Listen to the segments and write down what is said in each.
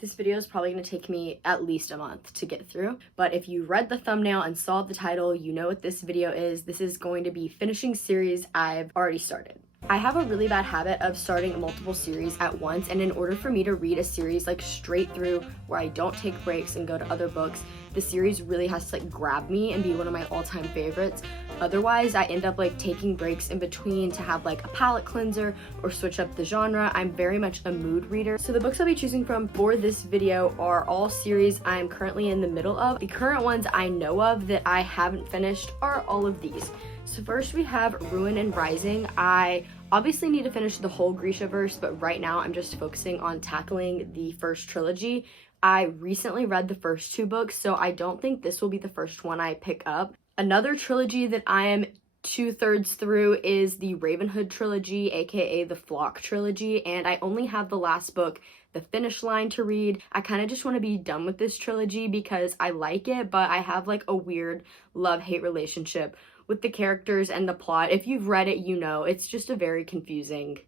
This video is probably going to take me at least a month to get through, but if you read the thumbnail and saw the title, you know what this video is. This is going to be finishing series I've already started. I have a really bad habit of starting multiple series at once, and in order for me to read a series like straight through where I don't take breaks and go to other books, the series really has to like grab me and be one of my all-time favorites. Otherwise, I end up like taking breaks in between to have like a palate cleanser or switch up the genre. I'm very much a mood reader. So the books I'll be choosing from for this video are all series I'm currently in the middle of. The current ones I know of that I haven't finished are all of these. So first we have Ruin and Rising. I obviously need to finish the whole Grishaverse, but right now I'm just focusing on tackling the first trilogy. I recently read the first two books, so I don't think this will be the first one I pick up. Another trilogy that I am 2/3 through is the Ravenhood trilogy, aka the Flock trilogy, and I only have the last book, The Finish Line, to read. I kind of just want to be done with this trilogy because I like it, but I have like a weird love-hate relationship with the characters and the plot. If you've read it, you know, it's just a very confusing.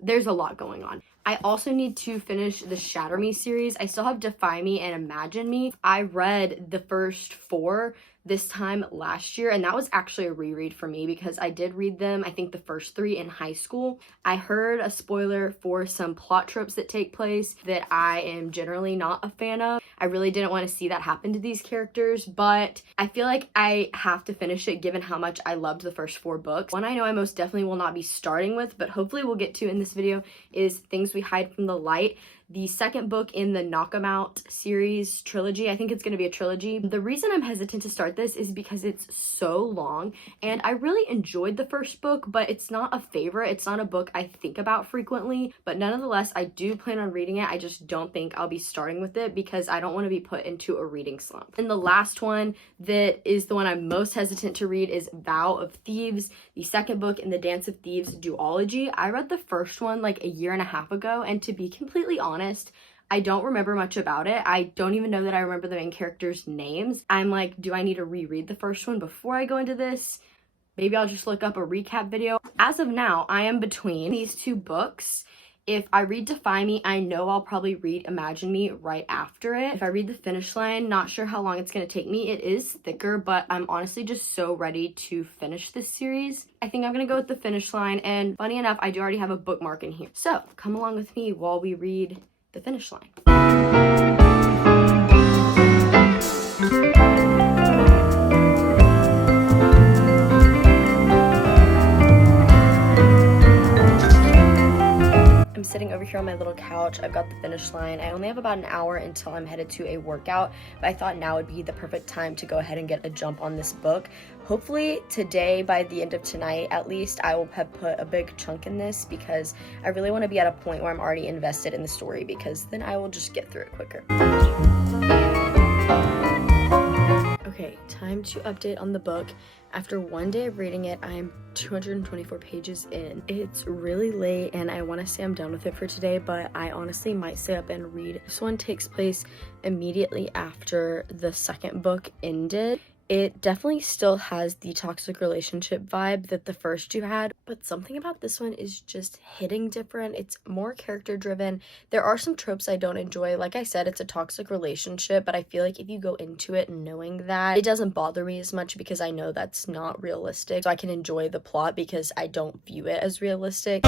There's a lot going on. I also need to finish the Shatter Me series. I still have Defy Me and Imagine Me. I read the first 4 this time last year, and that was actually a reread for me because I did read them, I think the first 3 in high school. I heard a spoiler for some plot tropes that take place that I am generally not a fan of. I really didn't want to see that happen to these characters, but I feel like I have to finish it given how much I loved the first 4 books. One I know I most definitely will not be starting with, but hopefully we'll get to in this video, is Things We Hide from the Light, the second book in the Knock 'Em Out series trilogy. I think it's going to be a trilogy. The reason I'm hesitant to start this is because it's so long, and I really enjoyed the first book, but it's not a favorite. It's not a book I think about frequently, but nonetheless, I do plan on reading it. I just don't think I'll be starting with it because I don't want to be put into a reading slump. And the last one that is the one I'm most hesitant to read is Vow of Thieves, the second book in the Dance of Thieves duology. I read the first one like a year and a half ago, and to be completely honest, I don't remember much about it. I don't even know that I remember the main characters' names. I'm like, do I need to reread the first one before I go into this? Maybe I'll just look up a recap video. As of now, I am between these 2 books. If I read Defy Me, I know I'll probably read Imagine Me right after it. If I read The Finish Line, not sure how long it's going to take me. It is thicker, but I'm honestly just so ready to finish this series. I think I'm going to go with The Finish Line, and funny enough, I do already have a bookmark in here. So come along with me while we read The Finish Line. Sitting over here on my little couch. I've got The Finish Line. I only have about an hour until I'm headed to a workout, but I thought now would be the perfect time to go ahead and get a jump on this book. Hopefully today, by the end of tonight at least, I will have put a big chunk in this because I really want to be at a point where I'm already invested in the story, because then I will just get through it quicker. Okay, time to update on the book. After one day of reading it, I am 224 pages in. It's really late and I want to say I'm done with it for today, but I honestly might stay up and read. This one takes place immediately after the second book ended. It definitely still has the toxic relationship vibe that the first 2 had, but something about this one is just hitting different. It's more character driven. There are some tropes I don't enjoy. Like I said, it's a toxic relationship, but I feel like if you go into it knowing that, it doesn't bother me as much because I know that's not realistic. So I can enjoy the plot because I don't view it as realistic.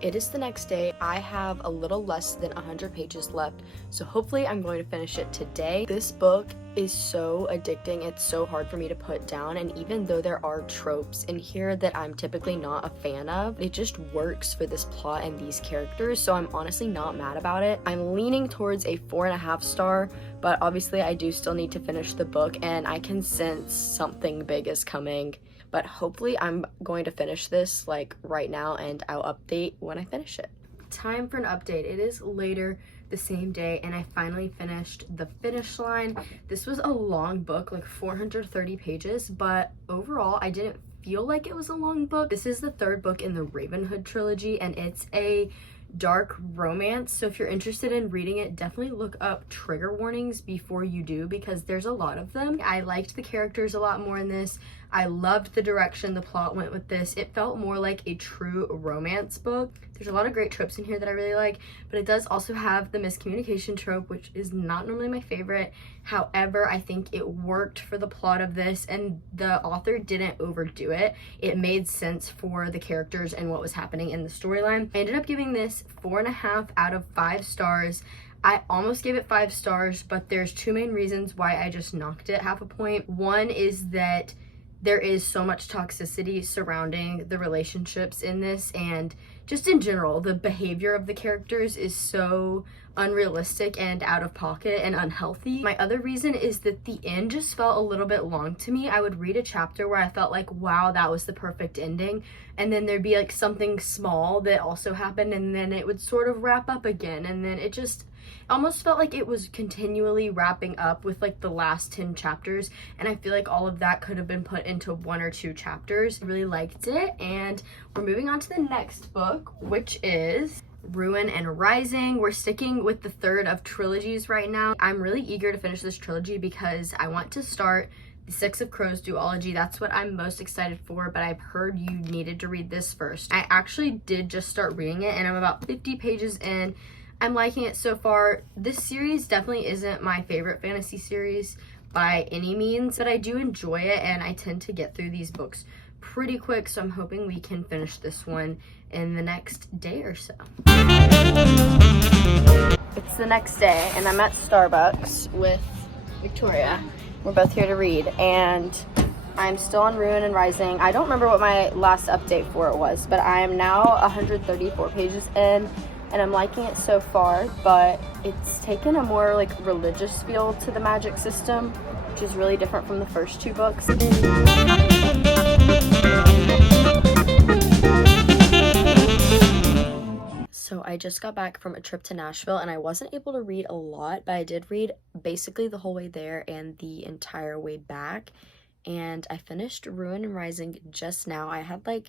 It is the next day. I have a little less than 100 pages left, so hopefully I'm going to finish it today. This book is so addicting. It's so hard for me to put down, and even though there are tropes in here that I'm typically not a fan of, it just works for this plot and these characters, so I'm honestly not mad about it. I'm leaning towards a 4.5 star, but obviously I do still need to finish the book, and I can sense something big is coming. But hopefully I'm going to finish this like right now, and I'll update when I finish it. Time for an update. It is later the same day and I finally finished The Finish Line. This was a long book, like 430 pages, but overall I didn't feel like it was a long book. This is the 3rd book in the Ravenhood trilogy, and it's a dark romance, so if you're interested in reading it, definitely look up trigger warnings before you do because there's a lot of them. I liked the characters a lot more in this. I loved the direction the plot went with this. It felt more like a true romance book. There's a lot of great tropes in here that I really like, but it does also have the miscommunication trope, which is not normally my favorite. However, I think it worked for the plot of this, and the author didn't overdo it. It made sense for the characters and what was happening in the storyline. I ended up giving this 4.5 out of 5 stars. I almost gave it 5 stars, but there's 2 main reasons why I just knocked it half a point. One is that there is so much toxicity surrounding the relationships in this, and just in general, the behavior of the characters is so unrealistic and out of pocket and unhealthy. My other reason is that the end just felt a little bit long to me. I would read a chapter where I felt like, wow, that was the perfect ending, and then there'd be like something small that also happened, and then it would sort of wrap up again, and then it just almost felt like it was continually wrapping up with like the last 10 chapters, and I feel like all of that could have been put into 1 or 2 chapters. I really liked it, and we're moving on to the next book, which is Ruin and Rising. We're sticking with the 3rd of trilogies right now. I'm really eager to finish this trilogy because I want to start the Six of Crows duology. That's what I'm most excited for, but I've heard you needed to read this first. I actually did just start reading it, and I'm about 50 pages in. I'm liking it so far. This series definitely isn't my favorite fantasy series by any means, but I do enjoy it, and I tend to get through these books pretty quick, so I'm hoping we can finish this one in the next day or so. It's the next day, and I'm at Starbucks with Victoria. We're both here to read, and I'm still on Ruin and Rising. I don't remember what my last update for it was, but I am now 134 pages in, and I'm liking it so far, but it's taken a more like religious feel to the magic system, which is really different from the first 2 books. So I just got back from a trip to Nashville, and I wasn't able to read a lot, but I did read basically the whole way there and the entire way back. And I finished Ruin and Rising just now. I had like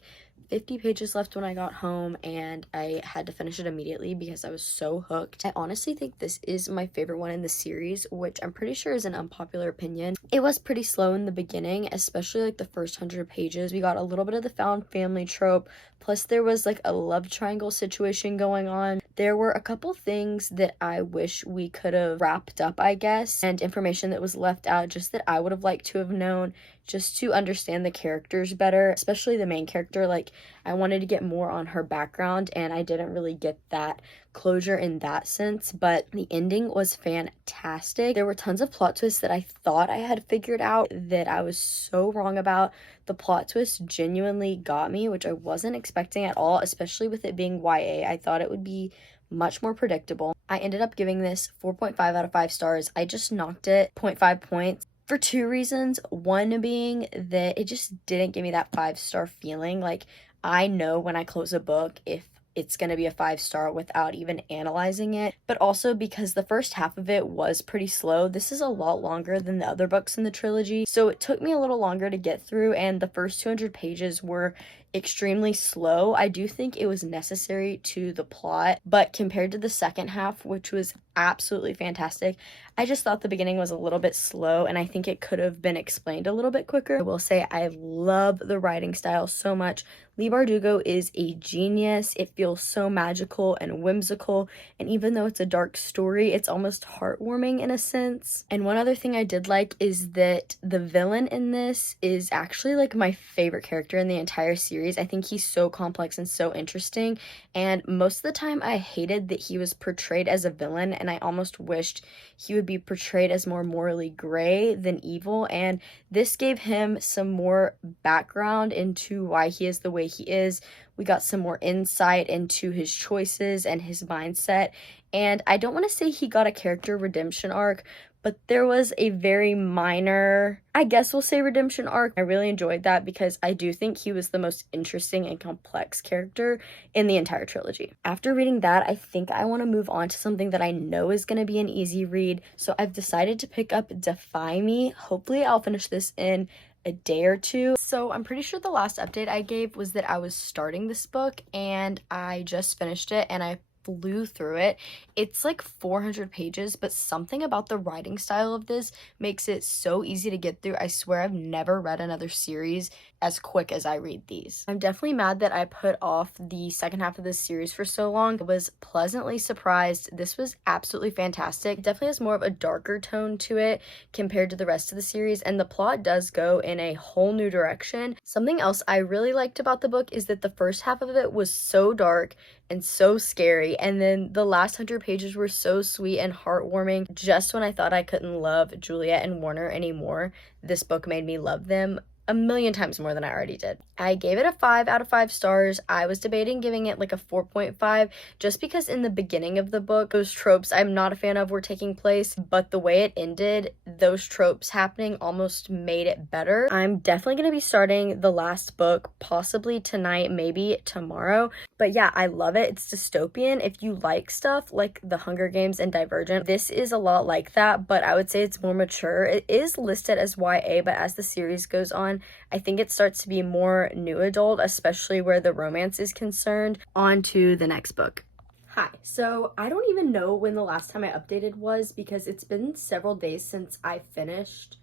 50 pages left when I got home, and I had to finish it immediately because I was so hooked. I honestly think this is my favorite one in the series, which I'm pretty sure is an unpopular opinion. It was pretty slow in the beginning, especially like the first 100 pages. We got a little bit of the found family trope, plus there was like a love triangle situation going on. There were a couple things that I wish we could have wrapped up, I guess, and information that was left out just that I would have liked to have known, just to understand the characters better, especially the main character. Like, I wanted to get more on her background, and I didn't really get that closure in that sense, but the ending was fantastic. There were tons of plot twists that I thought I had figured out that I was so wrong about. The plot twist genuinely got me, which I wasn't expecting at all, especially with it being YA. I thought it would be much more predictable. I ended up giving this 4.5 out of 5 stars. I just knocked it 0.5 points for 2 reasons. One being that it just didn't give me that 5-star feeling. Like, I know when I close a book if it's going to be a 5-star without even analyzing it, but also because the first half of it was pretty slow. This is a lot longer than the other books in the trilogy, so it took me a little longer to get through, and the first 200 pages were extremely slow. I do think it was necessary to the plot, but compared to the second half, which was absolutely fantastic, I just thought the beginning was a little bit slow, and I think it could have been explained a little bit quicker. I will say I love the writing style so much. Leigh Bardugo is a genius. It feels so magical and whimsical, and even though it's a dark story, it's almost heartwarming in a sense. And one other thing I did like is that the villain in this is actually like my favorite character in the entire series. I think he's so complex and so interesting, and most of the time I hated that he was portrayed as a villain, and I almost wished he would be portrayed as more morally gray than evil, and this gave him some more background into why he is the way he is. We got some more insight into his choices and his mindset, and I don't want to say he got a character redemption arc, but there was a very minor, I guess we'll say, redemption arc. I really enjoyed that because I do think he was the most interesting and complex character in the entire trilogy. After reading that, I think I want to move on to something that I know is going to be an easy read, so I've decided to pick up Defy Me. Hopefully I'll finish this in a day or 2. So I'm pretty sure the last update I gave was that I was starting this book, and I just finished it, and I flew through it. It's like 400 pages, but something about the writing style of this makes it so easy to get through. I swear I've never read another series as quick as I read these. I'm definitely mad that I put off the second half of this series for so long. I was pleasantly surprised. This was absolutely fantastic. It definitely has more of a darker tone to it compared to the rest of the series, and the plot does go in a whole new direction. Something else I really liked about the book is that the first half of it was so dark and so scary, and then the last 100 pages were so sweet and heartwarming. Just when I thought I couldn't love Juliet and Warner anymore, this book made me love them a million times more than I already did. I gave it a 5 out of 5 stars. I was debating giving it like a 4.5 just because in the beginning of the book, those tropes I'm not a fan of were taking place, but the way it ended, those tropes happening almost made it better. I'm definitely going to be starting the last book possibly tonight, maybe tomorrow. But yeah, I love it. It's dystopian. If you like stuff like The Hunger Games and Divergent, this is a lot like that, but I would say it's more mature. It is listed as YA, but as the series goes on, I think it starts to be more new adult, especially where the romance is concerned. On to the next book. Hi, so I don't even know when the last time I updated was because it's been several days since I finished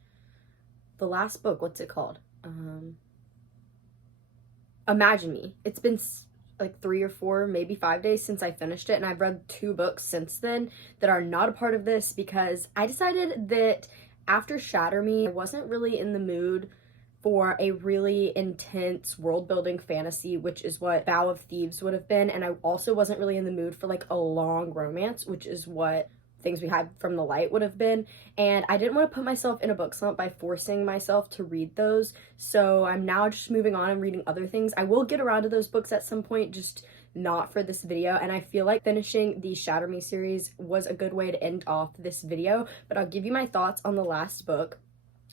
the last book. What's it called? Imagine Me. It's been like 3 or 4, maybe 5 days since I finished it, and I've read 2 books since then that are not a part of this because I decided that after Shatter Me, I wasn't really in the mood for a really intense world-building fantasy, which is what Vow of Thieves would have been, and I also wasn't really in the mood for like a long romance, which is what Things We Hide from the Light would have been, and I didn't want to put myself in a book slump by forcing myself to read those, so I'm now just moving on and reading other things. I will get around to those books at some point, just not for this video, and I feel like finishing the Shatter Me series was a good way to end off this video, but I'll give you my thoughts on the last book.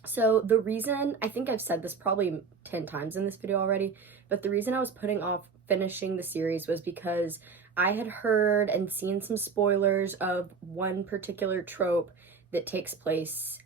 So the reason, I think I've said this probably 10 times in this video already, but the reason I was putting off finishing the series was because I had heard and seen some spoilers of one particular trope that takes place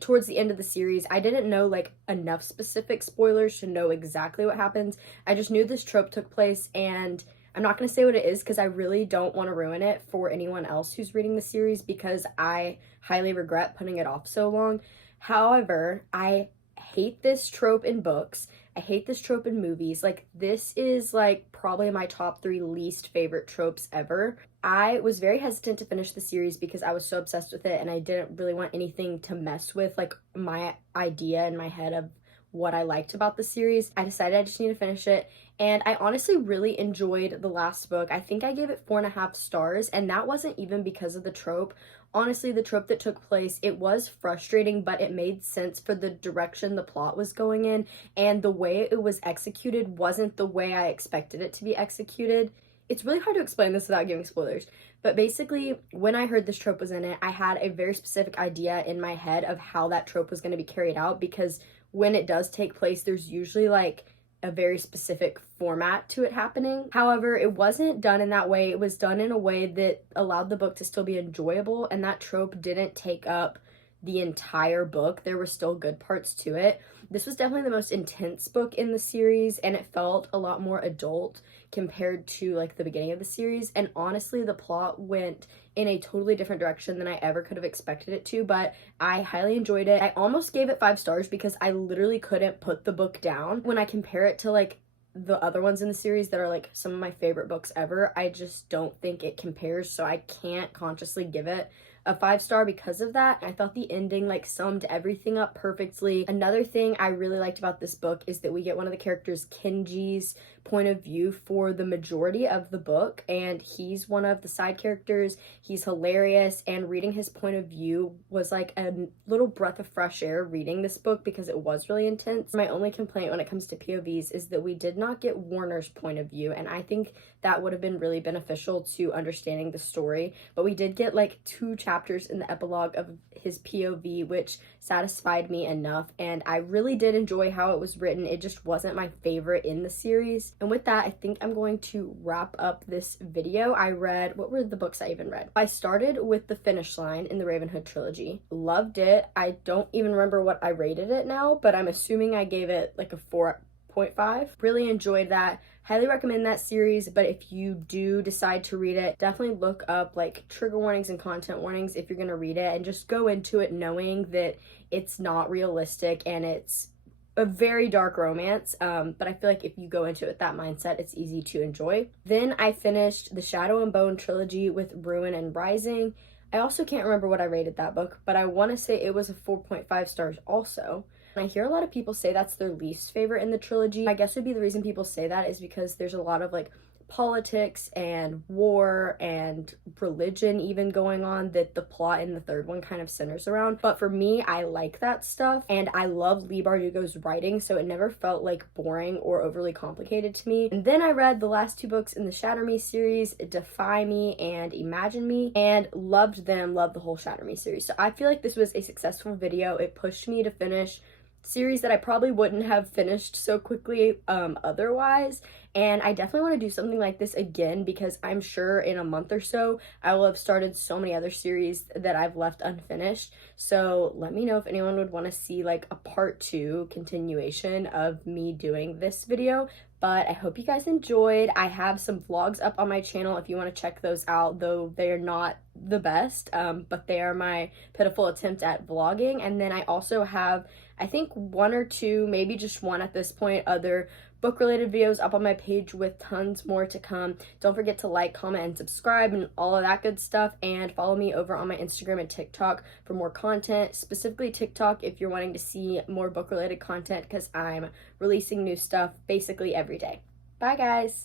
towards the end of the series. I didn't know like enough specific spoilers to know exactly what happens. I just knew this trope took place, and I'm not going to say what it is because I really don't want to ruin it for anyone else who's reading the series because I highly regret putting it off so long. However, I hate this trope in books. I hate this trope in movies. Like, this is like probably my top 3 least favorite tropes ever. I was very hesitant to finish the series because I was so obsessed with it and I didn't really want anything to mess with like my idea in my head of what I liked about the series. I decided I just need to finish it, and I honestly really enjoyed the last book. I think I gave it 4.5 stars, and that wasn't even because of the trope. Honestly, the trope that took place, it was frustrating, but it made sense for the direction the plot was going in, and the way it was executed wasn't the way I expected it to be executed. It's really hard to explain this without giving spoilers, but basically, when I heard this trope was in it, I had a very specific idea in my head of how that trope was going to be carried out, because when it does take place, there's usually like a very specific format to it happening. However, it wasn't done in that way. It was done in a way that allowed the book to still be enjoyable, and that trope didn't take up the entire book. There were still good parts to it. This was definitely the most intense book in the series, and it felt a lot more adult compared to like the beginning of the series, and honestly the plot went in a totally different direction than I ever could have expected it to, but I highly enjoyed it. I almost gave it 5 stars because I literally couldn't put the book down. When I compare it to like the other ones in the series that are like some of my favorite books ever, I just don't think it compares, so I can't consciously give it a 5-star because of that. I thought the ending like summed everything up perfectly. Another thing I really liked about this book is that we get one of the characters, Kenji's point of view for the majority of the book, and he's one of the side characters. He's hilarious, and reading his point of view was like a little breath of fresh air reading this book because it was really intense. My only complaint when it comes to POVs is that we did not get Warner's point of view, and I think that would have been really beneficial to understanding the story, but we did get like 2 chapters in the epilogue of his POV, which satisfied me enough, and I really did enjoy how it was written. It just wasn't my favorite in the series. And with that, I think I'm going to wrap up this video. I read, what were the books I even read? I started with The Finish Line in the Ravenhood trilogy. Loved it. I don't even remember what I rated it now, but I'm assuming I gave it like a 4.5. Really enjoyed that. highly recommend that series. But if you do decide to read it, definitely look up like trigger warnings and content warnings if you're gonna read it, and just go into it knowing that it's not realistic and it's a very dark romance, but I feel like if you go into it with that mindset, it's easy to enjoy. Then I finished the Shadow and Bone trilogy with Ruin and Rising. I also can't remember what I rated that book, but I want to say it was a 4.5 stars also. And I hear a lot of people say that's their least favorite in the trilogy. I guess would be the reason people say that is because there's a lot of like politics and war and religion even going on that the plot in the third one kind of centers around. But for me, I like that stuff, and I love Leigh Bardugo's writing, so it never felt like boring or overly complicated to me. And then I read the last two books in the Shatter Me series, Defy Me and Imagine Me, and loved them, loved the whole Shatter Me series. So I feel like this was a successful video. It pushed me to finish series that I probably wouldn't have finished so quickly otherwise, and I definitely want to do something like this again because I'm sure in a month or so I will have started so many other series that I've left unfinished. So let me know if anyone would want to see like a part 2 continuation of me doing this video. But I hope you guys enjoyed. I have some vlogs up on my channel if you want to check those out, though they are not the best, but they are my pitiful attempt at vlogging. And then I also have, I think, 1 or 2, maybe just 1 at this point, other book related videos up on my page with tons more to come. Don't forget to like, comment, and subscribe and all of that good stuff, and follow me over on my Instagram and TikTok for more content, specifically TikTok if you're wanting to see more book related content because I'm releasing new stuff basically every day. Bye guys!